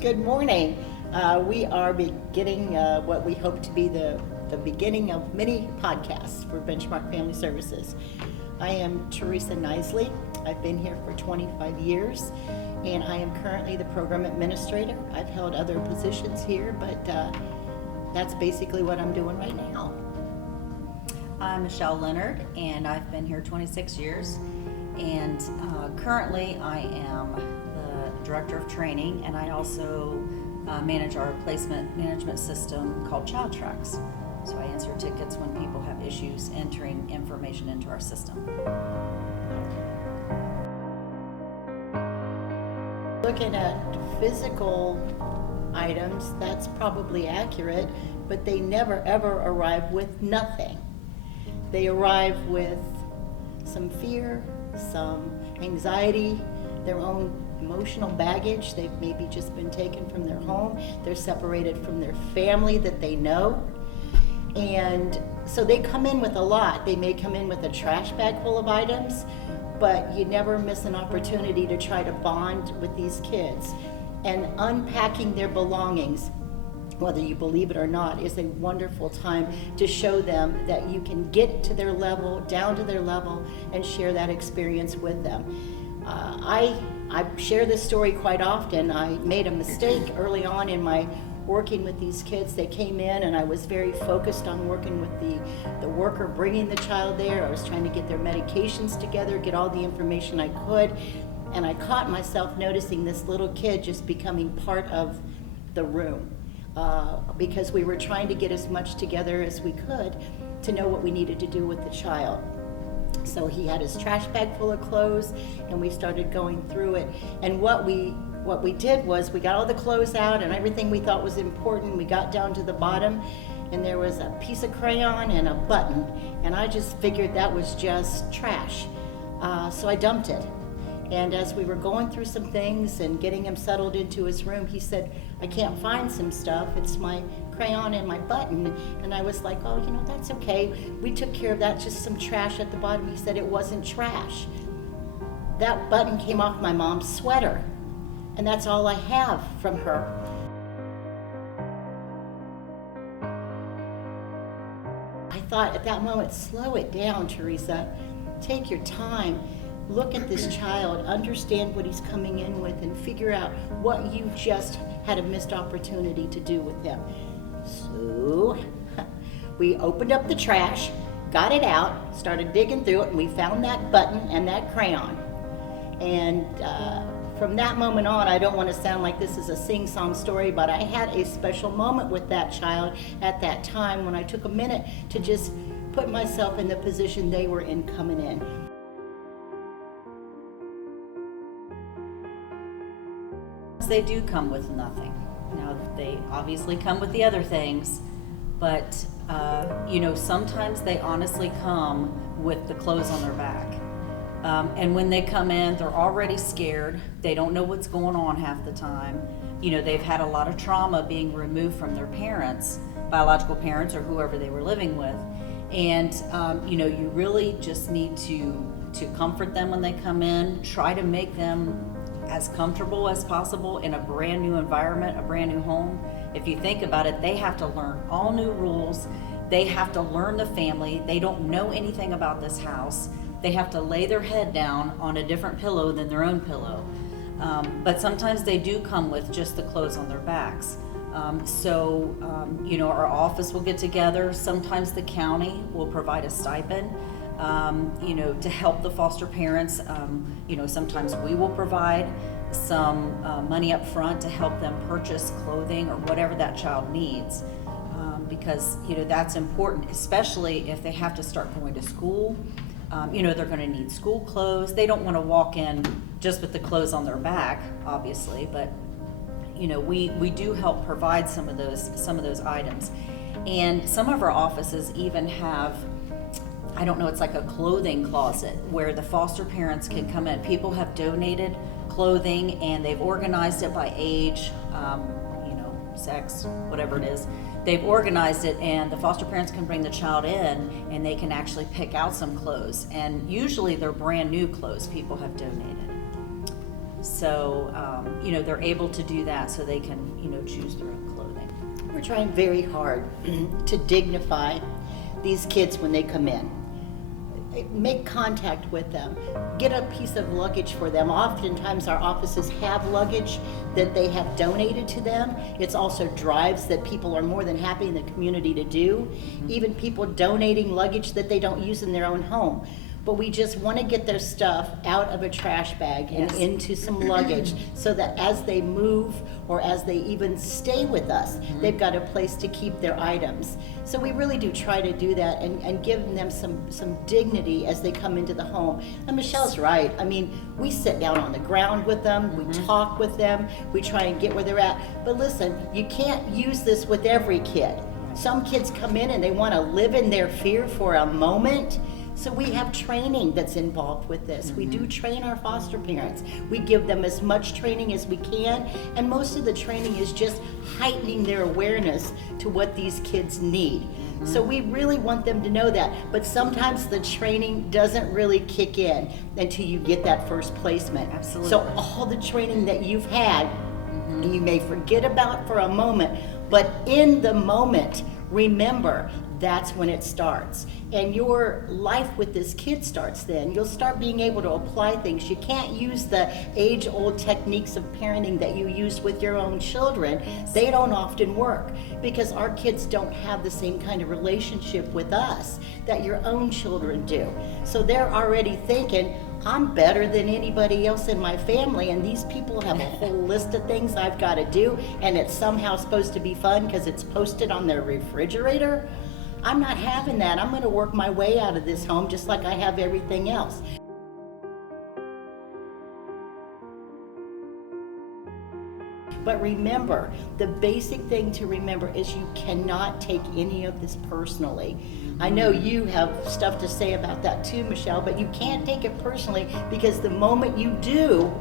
Good morning. We are beginning what we hope to be the beginning of many podcasts for Benchmark Family Services. I am Teresa Knisley. I've been here for 25 years, and I am currently the program administrator. I've held other positions here, but that's basically what I'm doing right now. I'm Michelle Leonard, and I've been here 26 years. And currently I am the Director of Training, and I also manage our placement management system called Child Tracks. So I answer tickets when people have issues entering information into our system. Looking at physical items, that's probably accurate, but they never ever arrive with nothing. They arrive with some fear, some anxiety, their own emotional baggage. They've maybe just been taken from their home. They're separated from their family that they know. And so they come in with a lot. They may come in with a trash bag full of items, but you never miss an opportunity to try to bond with these kids. And unpacking their belongings, whether you believe it or not, is a wonderful time to show them that you can get to their level, down to their level, and share that experience with them. I share this story quite often. I made a mistake early on in my working with these kids. They came in and I was very focused on working with the worker bringing the child there. I was trying to get their medications together, get all the information I could, and I caught myself noticing this little kid just becoming part of the room. Because we were trying to get as much together as we could to know what we needed to do with the child. So he had his trash bag full of clothes, and we started going through it. And what we did was we got all the clothes out and everything we thought was important. We got down to the bottom, and there was a piece of crayon and a button, and I just figured that was just trash. So I dumped it. And as we were going through some things and getting him settled into his room, he said, "I can't find some stuff. It's my crayon and my button." And I was like, "Oh, that's okay. We took care of that, just some trash at the bottom." He said it wasn't trash. That button came off my mom's sweater, and that's all I have from her. I thought at that moment, slow it down, Teresa. Take your time. Look at this child, understand what he's coming in with, and figure out what you just had a missed opportunity to do with him. So we opened up the trash, got it out, started digging through it, and we found that button and that crayon. And from that moment on, I don't want to sound like this is a sing-song story, but I had a special moment with that child at that time when I took a minute to just put myself in the position they were in coming in. They do come with nothing. Now, they obviously come with the other things, but sometimes they honestly come with the clothes on their back. And when they come in, they're already scared. They don't know what's going on half the time. They've had a lot of trauma being removed from their parents, biological parents, or whoever they were living with. And you really just need to comfort them when they come in, try to make them as comfortable as possible in a brand new environment, a brand new home. If you think about it, they have to learn all new rules. They have to learn the family. They don't know anything about this house. They have to lay their head down on a different pillow than their own pillow. But sometimes they do come with just the clothes on their backs. Our office will get together. Sometimes the county will provide a stipend. To help the foster parents. Sometimes we will provide some money up front to help them purchase clothing or whatever that child needs, because that's important, especially if they have to start going to school. They're going to need school clothes. They don't want to walk in just with the clothes on their back, obviously, but we do help provide some of those items. And some of our offices even have, it's like a clothing closet where the foster parents can come in. People have donated clothing and they've organized it by age, sex, whatever it is. They've organized it, and the foster parents can bring the child in and they can actually pick out some clothes. And usually they're brand new clothes people have donated. So, they're able to do that so they can, choose their own clothing. We're trying very hard to dignify these kids when they come in. Make contact with them. Get a piece of luggage for them. Oftentimes our offices have luggage that they have donated to them. It's also drives that people are more than happy in the community to do. Even people donating luggage that they don't use in their own home. But we just want to get their stuff out of a trash bag and Yes. into some luggage so that as they move or as they even stay with us, they've got a place to keep their items. So we really do try to do that and give them some dignity as they come into the home. And Michelle's right. I mean, we sit down on the ground with them, we talk with them, we try and get where they're at. But listen, you can't use this with every kid. Some kids come in and they want to live in their fear for a moment. So we have training that's involved with this. We do train our foster parents. We give them as much training as we can, and most of the training is just heightening their awareness to what these kids need. So we really want them to know that, but sometimes the training doesn't really kick in until you get that first placement. Absolutely. So all the training that you've had, you may forget about for a moment, but in the moment, remember, that's when it starts. And your life with this kid starts then. You'll start being able to apply things. You can't use the age-old techniques of parenting that you used with your own children. They don't often work because our kids don't have the same kind of relationship with us that your own children do. So they're already thinking, I'm better than anybody else in my family, and these people have a whole list of things I've got to do, and it's somehow supposed to be fun because it's posted on their refrigerator. I'm not having that. I'm going to work my way out of this home just like I have everything else. But remember, the basic thing to remember is you cannot take any of this personally. I know you have stuff to say about that too, Michelle, but you can't take it personally because the moment you do,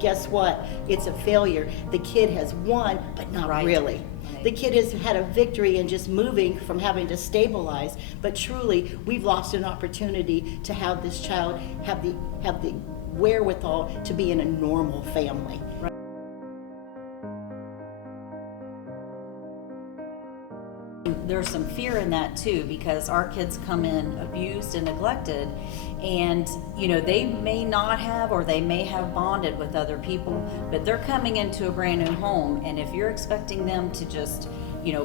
guess what? It's a failure. The kid has won, but not Right. really. Right. The kid has had a victory in just moving from having to stabilize, but truly, we've lost an opportunity to have this child have the wherewithal to be in a normal family. There's some fear in that too, because our kids come in abused and neglected, and they may not have, or they may have bonded with other people, but they're coming into a brand new home, and if you're expecting them to just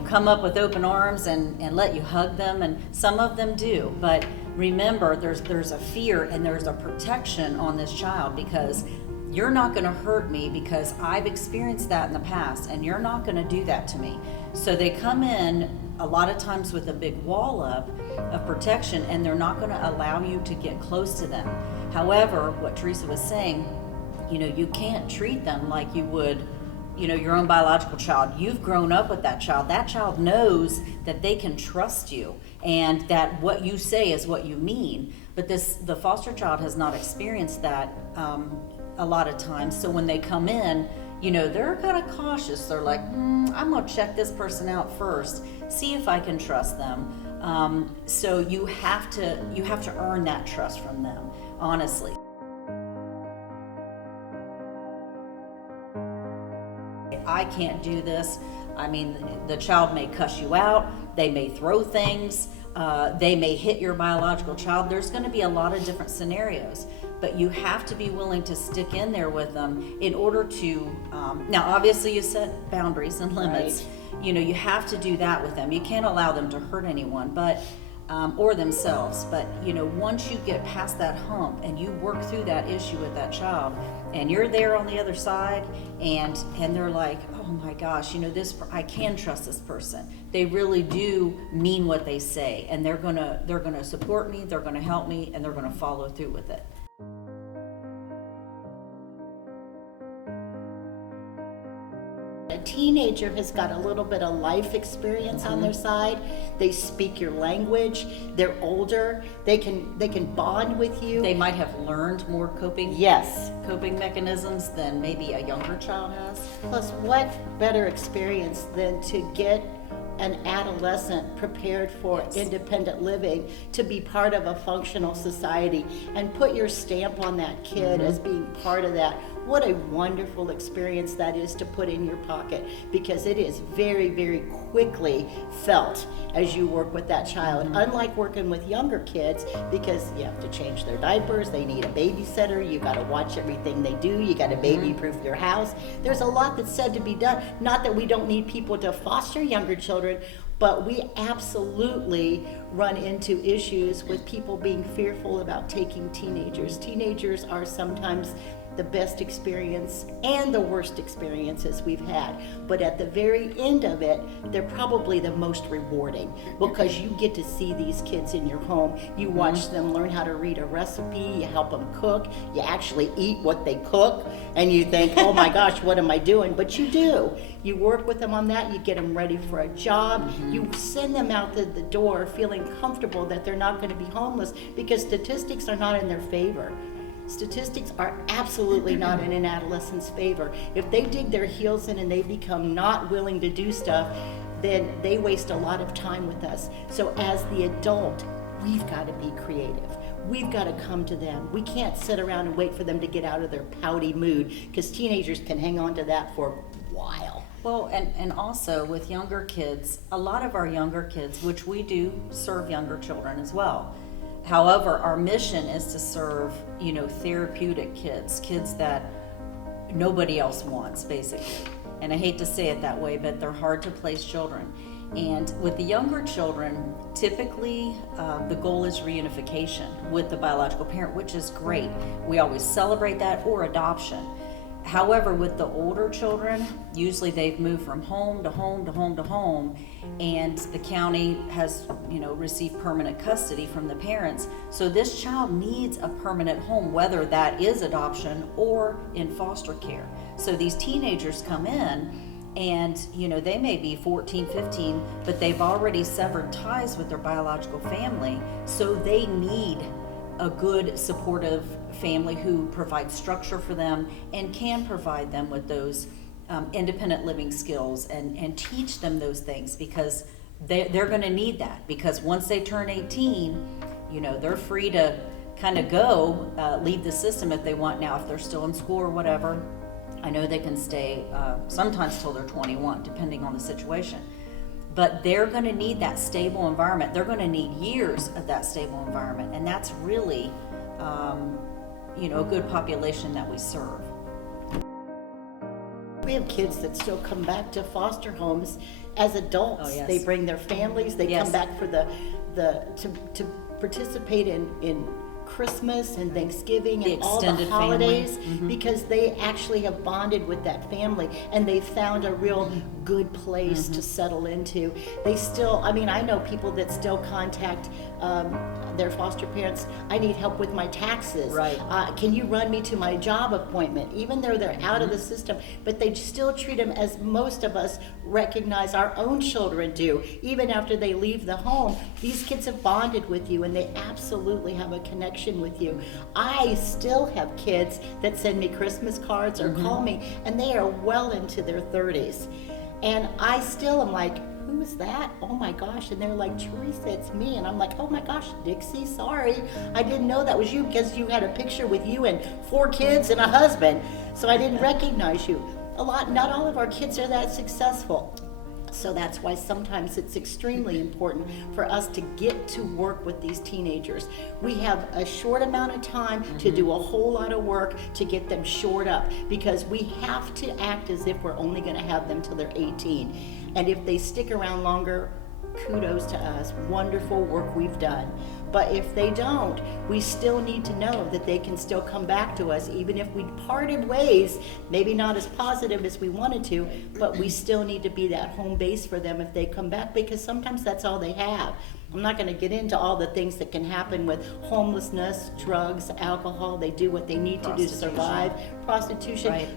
come up with open arms and let you hug them, and some of them do, but remember, there's a fear and there's a protection on this child, because you're not going to hurt me because I've experienced that in the past, and you're not going to do that to me. So they come in a lot of times with a big wall up of protection, and they're not going to allow you to get close to them. However, what Teresa was saying, you can't treat them like you would your own biological child. You've grown up with that child. That child knows that they can trust you and that what you say is what you mean. But the foster child has not experienced that a lot of times. So when they come in, they're kind of cautious. They're like, I'm gonna check this person out first, see if I can trust them. So you have to earn that trust from them, honestly. I can't do this. I mean, the child may cuss you out, they may throw things, they may hit your biological child. There's going to be a lot of different scenarios, but you have to be willing to stick in there with them in order to, now obviously you set boundaries and limits. Right. You have to do that with them. You can't allow them to hurt anyone, but or themselves. But once you get past that hump and you work through that issue with that child, and you're there on the other side, and they're like, oh my gosh, I can trust this person. They really do mean what they say, and they're gonna support me, they're gonna help me, and they're gonna follow through with it. A teenager has got a little bit of life experience on their side. They speak your language. They're older. They can bond with you. They might have learned more coping Yes. mechanisms than maybe a younger child has. Plus, what better experience than to get an adolescent prepared for Yes. independent living to be part of a functional society and put your stamp on that kid as being part of that. What a wonderful experience that is to put in your pocket, because it is very, very quickly felt as you work with that child. Unlike working with younger kids, because you have to change their diapers, they need a babysitter, you got to watch everything they do, you got to baby proof your house. There's a lot that's said to be done. Not that we don't need people to foster younger children, but we absolutely run into issues with people being fearful about taking teenagers. Teenagers are sometimes the best experience and the worst experiences we've had. But at the very end of it, they're probably the most rewarding, because you get to see these kids in your home. You watch them learn how to read a recipe, you help them cook, you actually eat what they cook, and you think, oh my gosh, what am I doing? But you do. You work with them on that, you get them ready for a job, you send them out the door feeling comfortable that they're not going to be homeless, because statistics are not in their favor. Statistics are absolutely not in an adolescent's favor. If they dig their heels in and they become not willing to do stuff, then they waste a lot of time with us. So as the adult, we've got to be creative. We've got to come to them. We can't sit around and wait for them to get out of their pouty mood, because teenagers can hang on to that for a while. Well, and also with younger kids, a lot of our younger kids, which we do serve younger children as well. However, our mission is to serve, therapeutic kids that nobody else wants, basically. And I hate to say it that way, but they're hard to place children. And with the younger children, typically the goal is reunification with the biological parent, which is great. We always celebrate that, or adoption. However, with the older children, usually they've moved from home to home to home to home, and the county has, received permanent custody from the parents. So this child needs a permanent home, whether that is adoption or in foster care. So these teenagers come in, and they may be 14, 15, but they've already severed ties with their biological family, so they need a good supportive family who provides structure for them and can provide them with those independent living skills and teach them those things, because they're going to need that. Because once they turn 18, they're free to kind of go leave the system if they want. Now, if they're still in school or whatever, I know they can stay sometimes till they're 21, depending on the situation. But they're going to need that stable environment. They're going to need years of that stable environment. And that's really, a good population that we serve. We have kids that still come back to foster homes as adults. Oh, yes. They bring their families. They Yes. come back for to participate in Christmas and Thanksgiving The and all the extended holidays, family. because they actually have bonded with that family and they found a real good place to settle into. They still, I know people that still contact their foster parents. I need help with my taxes. Right. Can you run me to my job appointment? Even though they're out of the system, but they still treat them as most of us recognize our own children do. Even after they leave the home, these kids have bonded with you and they absolutely have a connection with you. I still have kids that send me Christmas cards or call me, and they are well into their 30s. And I still am like, who is that? Oh my gosh. And they're like, Teresa, it's me. And I'm like, oh my gosh, Dixie, sorry. I didn't know that was you, because you had a picture with you and 4 kids and a husband. So I didn't recognize you. Not all of our kids are that successful. So that's why sometimes it's extremely important for us to get to work with these teenagers. We have a short amount of time to do a whole lot of work to get them shored up, because we have to act as if we're only going to have them till they're 18. And if they stick around longer, kudos to us. Wonderful work we've done. But if they don't, we still need to know that they can still come back to us, even if we parted ways, maybe not as positive as we wanted to, but we still need to be that home base for them if they come back, because sometimes that's all they have. I'm not going to get into all the things that can happen with homelessness, drugs, alcohol. They do what they need to do to survive. Prostitution. Right.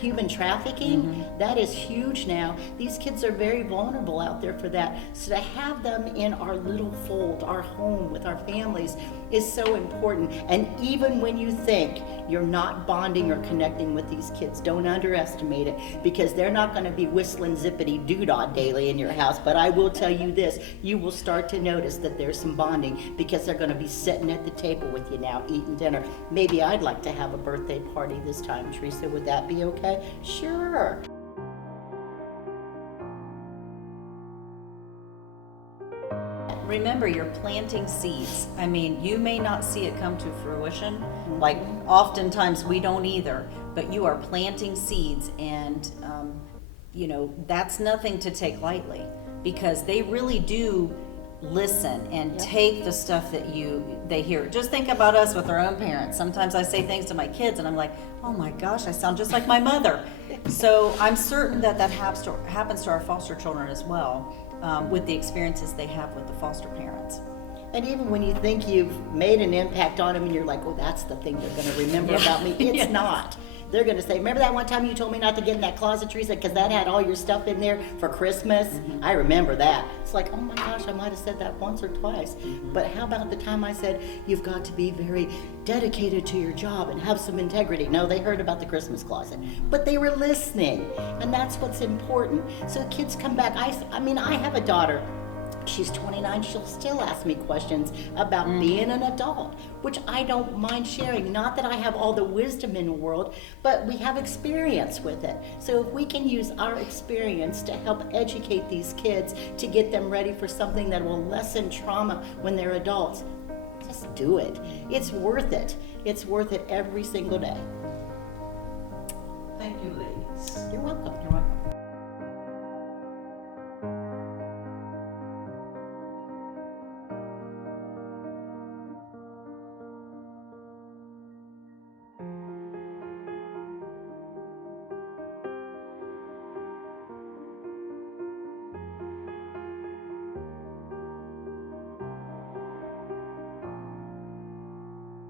Human trafficking, that is huge now. These kids are very vulnerable out there for that. So to have them in our little fold, our home with our families, is so important. And even when you think you're not bonding or connecting with these kids. Don't underestimate it, because they're not going to be whistling zippity doo-dah daily in your house. But I will tell you this, you will start to notice that there's some bonding, because they're going to be sitting at the table with you now, eating dinner. Maybe I'd like to have a birthday party this time, Teresa. Would that be okay? Sure. Remember, you're planting seeds. I mean, you may not see it come to fruition, like oftentimes we don't either, but you are planting seeds, and that's nothing to take lightly, because they really do listen and take the stuff that they hear. Just think about us with our own parents. Sometimes I say things to my kids and I'm like, oh my gosh, I sound just like my mother. So I'm certain that happens to our foster children as well, with the experiences they have with the foster parents. And even when you think you've made an impact on them and you're like, oh, that's the thing they're going to remember about me, it's not. They're going to say, remember that one time you told me not to get in that closet, Teresa, because that had all your stuff in there for Christmas? I remember that. It's like, oh my gosh, I might have said that once or twice. But how about the time I said, you've got to be very dedicated to your job and have some integrity? No, they heard about the Christmas closet, but they were listening. And that's what's important. So kids come back. I mean, I have a daughter. She's 29, she'll still ask me questions about being an adult, which I don't mind sharing. Not that I have all the wisdom in the world, but we have experience with it. So if we can use our experience to help educate these kids to get them ready for something that will lessen trauma when they're adults, just do it. It's worth it. It's worth it every single day. Thank you, ladies. You're welcome. You're welcome.